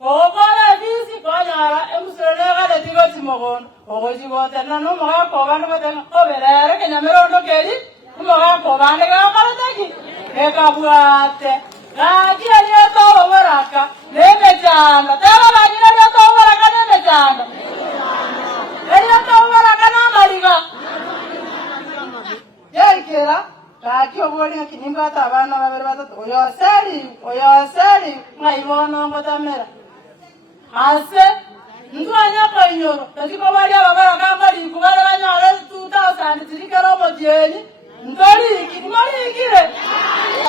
Okora visi konyara emuserega de tigo timogon. Ogoji gotena no moga kobana gotena oberere kenyamerondo keri. Moga kobana ga karataki. Eka buate. Gaji ani to oberaka. Neme janga. Taba bani na to oberaka neme janga. Eri to oberaka na mariga. Yekera. Kaki obori kinimba tabana babere batatu. Oyoseri maibono ngotamera. Ase ndwanya kanyoro tatiko bali abagara kambali kubara banyore 2000 zirikero modieni ndori kinimari kire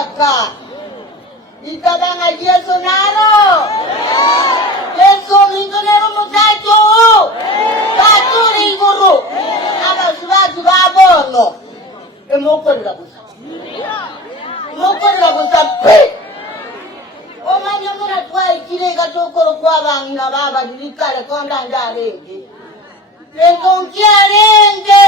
aka ikadanga Yesu naro Yesu mingonero mukacho katuri guru ana subatu babono emokorera gusa pe omanyomura twaikire gatokoro kwa bangina baba dirikale konda ndarenge enkonkiarenge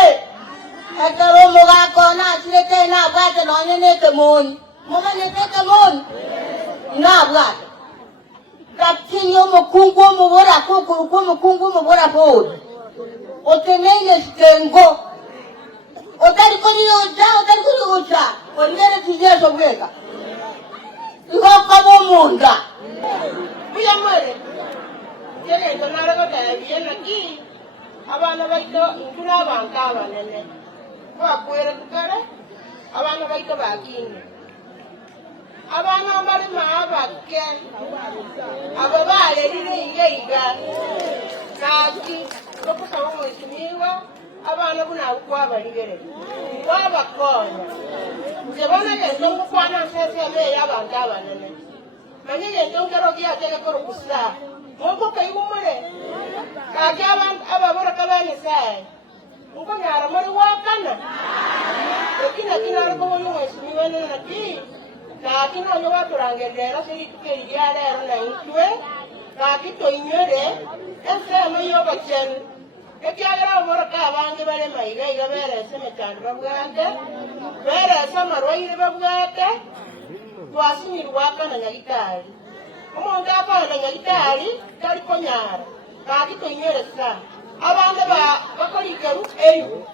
akaromo gakona tirete na bwate nonyenete moni momanetete moni na bwate kaptinyo mukungu mubora kuku mukungu mubora bod oteneye stengo otari kuri oja onere tijeso bweka Ikakabo munda. Buya mwere. Yene tonara ko tabiye naki. Abana baito nkuna banka banene. Kwa kwere kukare. Abana baito bakini. Abana bari maabake. Ababale lile iga. Kaki loko sawo mwishimiwa. Abana buna kwa balibere. Kwa bakonya. Sebona yento kwana sese me yabanga banene. Manye yento kero giya tege koro kusa. Moko kayumure. Kajaban ababora kabani sai. Mko nyara mari wakana. Kina ko woni mwesi wene na ki. Ka kino nyo waturangedera se ikeri ya lero na intwe. Ka kito inyere. Ese me yo bachen. Ekiagara mora ka bange bare maiga iga bere se me chandra bwante. Bere sama roire babwate. Twasini rwaka na nyagitari. Omonde apa na nyagitari kali konyara. Ka kito inyere sa. Abande bakolikeru eyu.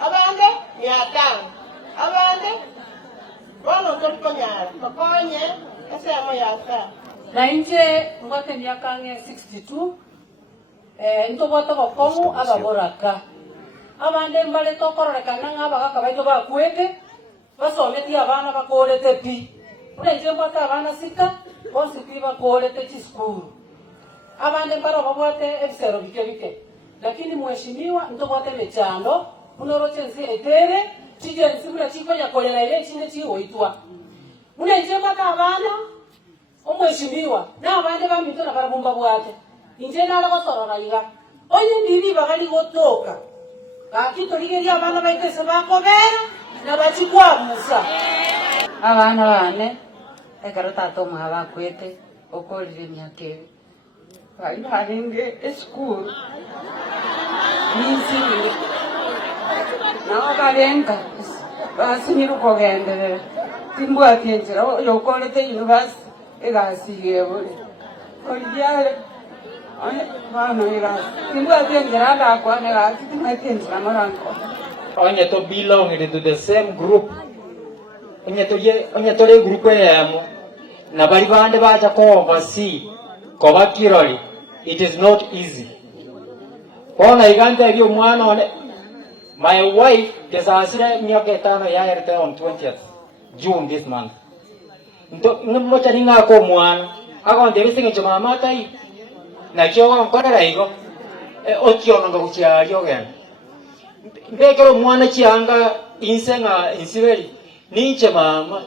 Abande nyatang. Abande wano ndo konyara. Makonye ese amo yasa. Na nje ngote nyakange 62. Ntobota bakomu ababoraka. Abande mbale tokoreka nanga abagaka baito bakwete. Basometi abana bakolete pi. Unenje mbata abana sika, bonsi pi bakolete chiskuru. Abande mbara babote ebisero bike. Lakini mheshimiwa ntobote mechando, unoroche nzi etere, chije nsimula chiko ya kolera ile chinde chiwo itwa. Unenje mbata abana omheshimiwa na abande bamito na barabumba bwate. Inje nala kosorora iga. Oye ndibi bagali gotoka. Bakito ligeri abana baitese bakobera na bachikwa musa. Abana bane ekarota toma bakwete okolire myake. Bali balinge school. Nisi. Na balenga. Basinyiru kogenderera. Timbu akenjera yokolete university egasiyebo. Kolibyale Onye to belong to the same group. Onye to le group yamo. Na bali bande bacha ko basi ko bakiroli. It is not easy. Ona igante byo mwana one. My wife kesasire miaka 5 ya erete on 20th June this month. Ndo mmocha ninga ko mwana. Ako ndebise ngechoma mata hii. Na kyo nkorera igo okyo ngo kuchari ogen mbekero mwana chianga insenga insibeli niche mama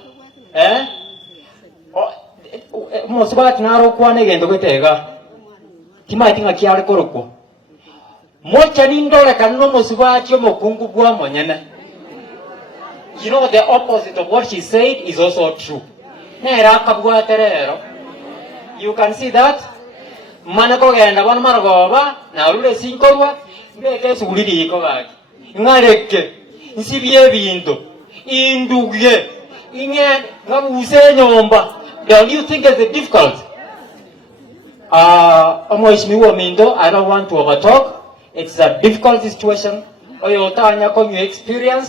mosubati naro kwane gendo kwetega timati nga kyari koroko mocha nindole kanno mosubati omokungu bwa monyene. You know, the opposite of what she said is also true. Nera kabwa terero. You can see that. Manako genda bana maragoba na rule sinkorwa mbeke suguliri iko baki ngareke nsibye bintu induge inye ngabuse nyomba. Don't you think it's difficult? Mheshimiwa Mindo, I don't want to overtalk. It's a difficult situation. Oyo otanya konyo experience.